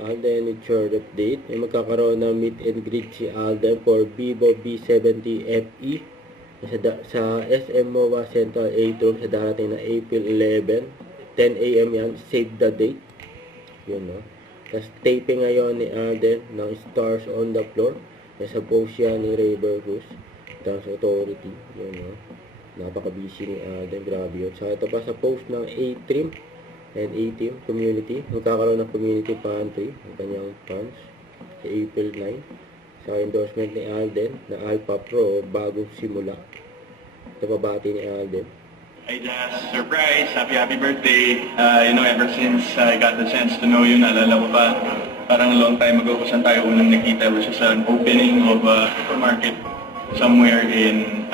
Alden with short update. May magkakaroon ng meet and greet si Alden for Vivo V70 FE sa SM MOA Central Atrium sa darating na April 11, 10 AM yan. Save the date. Yun, no? Tapos taping ngayon ni Alden ng Stars on the Floor. Nasa post yan ni Raver Cruz, Trans Authority. Yun, no? Napaka-busy ni Alden. Grabe yun. So, ito pa sa post ng A-Trim and A-Team Community. Magkakaroon ng community pantry ang kanyang fans sa April 9. Sa endorsement ni Alden na Alpha Pro bagong simula. Ito pabati ni Alden. Hi Jazz, surprise! Happy birthday! Ever since I got the chance to know you, naalala ko pa, parang long time ago kung saan tayo unang nakita, which is an opening of a supermarket somewhere in,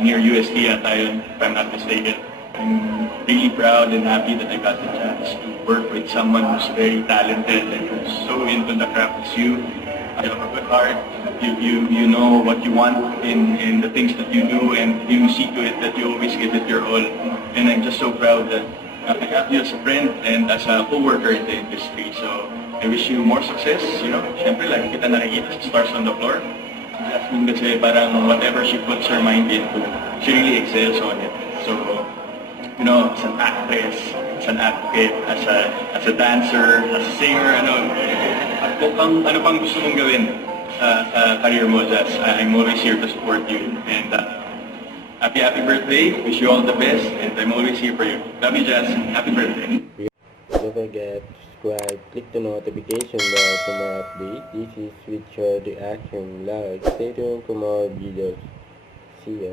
near UST at tayo, if I'm not mistaken. I'm really proud and happy that I got the chance to work with someone who's very talented and who's so into the craft as you. You have a good heart. You know what you want in the things that you do, and you see to it that you always give it your all. And I'm just so proud that I have you as a friend and as a co-worker in the industry. So I wish you more success. Siyempre lagi kita nakikita sa Stars on the Floor. Jasmine kasi parang whatever she puts her mind into, she really excels on it. So, as an actress, as an advocate, as a dancer, as a singer, ano pang gusto mong gawin sa career mo, Jazz. I'm always here to support you. And happy birthday. Wish you all the best. And I'm always here for you. Love you, Jazz. Happy birthday. Don't forget to subscribe, click the notification bell for more updates. This is Richard Reaction Live. Stay tuned for more videos. See ya.